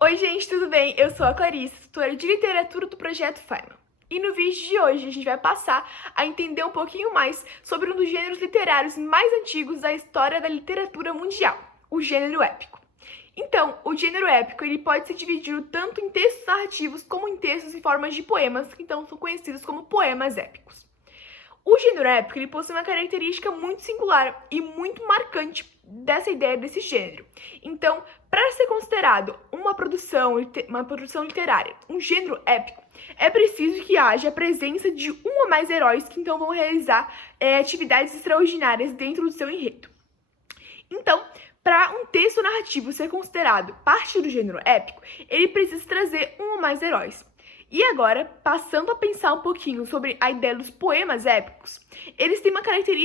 Oi, gente, tudo bem? Eu sou a Clarice, tutora de literatura do Projeto Faiman. E no vídeo de hoje a gente vai passar a entender um pouquinho mais sobre um dos gêneros literários mais antigos da história da literatura mundial, o gênero épico. Então, o gênero épico ele pode ser dividido tanto em textos narrativos como em textos em formas de poemas, que então são conhecidos como poemas épicos. O gênero épico ele possui uma característica muito singular e muito marcante dessa ideia desse gênero. Então, para ser considerado uma produção literária, um gênero épico, é preciso que haja a presença de um ou mais heróis que então vão realizar atividades extraordinárias dentro do seu enredo. Então, para um texto narrativo ser considerado parte do gênero épico, ele precisa trazer um ou mais heróis. E agora, passando a pensar um pouquinho sobre a ideia dos poemas épicos, eles têm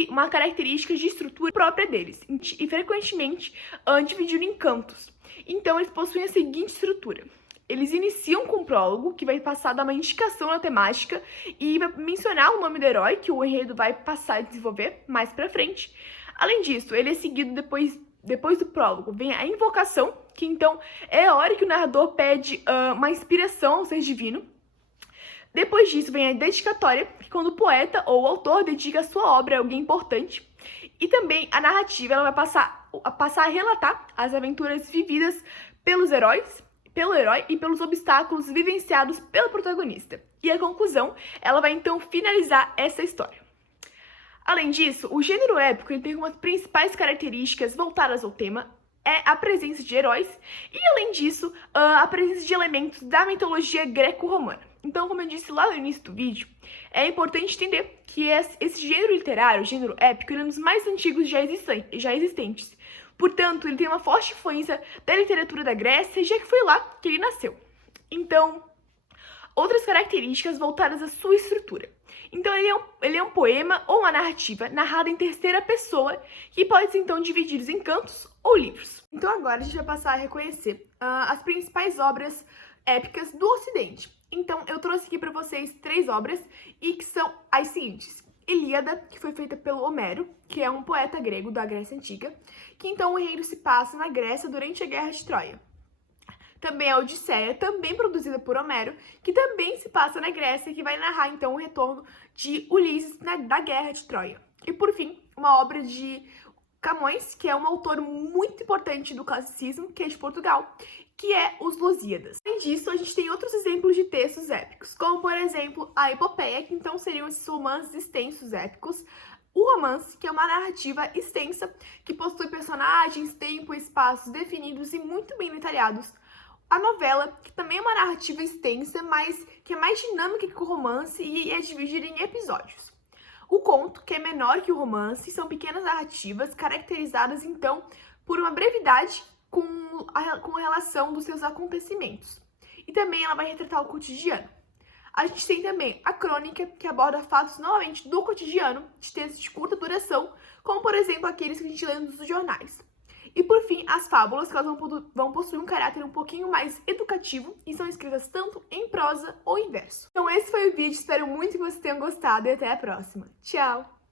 uma característica de estrutura própria deles, e frequentemente dividido em cantos. Então, eles possuem a seguinte estrutura. Eles iniciam com um prólogo, que vai passar a dar uma indicação na temática e vai mencionar o nome do herói, que o enredo vai passar a desenvolver mais pra frente. Além disso, ele é seguido depois do prólogo, vem a invocação, que então é a hora que o narrador pede uma inspiração ao ser divino. Depois disso vem a dedicatória, que quando o poeta ou o autor dedica a sua obra a alguém importante. E também a narrativa, ela vai passar a relatar as aventuras vividas pelo herói e pelos obstáculos vivenciados pelo protagonista. E a conclusão, ela vai então finalizar essa história. Além disso, o gênero épico ele tem umas principais características voltadas ao tema, é a presença de heróis e, além disso, a presença de elementos da mitologia greco-romana. Então, como eu disse lá no início do vídeo, é importante entender que esse gênero literário, o gênero épico, é um dos mais antigos já existentes. Portanto, ele tem uma forte influência da literatura da Grécia, já que foi lá que ele nasceu. Então, outras características voltadas à sua estrutura. Então, ele é um poema ou uma narrativa narrada em terceira pessoa, que pode ser, então, divididos em cantos ou livros. Então, agora a gente vai passar a reconhecer as principais obras épicas do Ocidente. Então, eu trouxe aqui para vocês 3 obras, e que são as seguintes. Ilíada, que foi feita pelo Homero, que é um poeta grego da Grécia Antiga, que então o enredo se passa na Grécia durante a Guerra de Troia. Também a Odisseia, também produzida por Homero, que também se passa na Grécia e que vai narrar, então, o retorno de Ulisses da Guerra de Troia. E, por fim, uma obra de Camões, que é um autor muito importante do classicismo, que é de Portugal, que é os Lusíadas. Além disso, a gente tem outros exemplos de textos épicos, como, por exemplo, a Epopeia, que então seriam esses romances extensos épicos, o romance, que é uma narrativa extensa, que possui personagens, tempo e espaços definidos e muito bem detalhados. A novela, que também é uma narrativa extensa, mas que é mais dinâmica que o romance e é dividida em episódios. O conto, que é menor que o romance, são pequenas narrativas caracterizadas, então, por uma brevidade com a relação dos seus acontecimentos. E também ela vai retratar o cotidiano. A gente tem também a crônica, que aborda fatos novamente do cotidiano, de textos de curta duração, como, por exemplo, aqueles que a gente lê nos jornais. E, por fim, as fábulas, que elas vão possuir um caráter um pouquinho mais educativo e são escritas tanto em prosa ou em verso. Então esse foi o vídeo, espero muito que vocês tenham gostado e até a próxima. Tchau!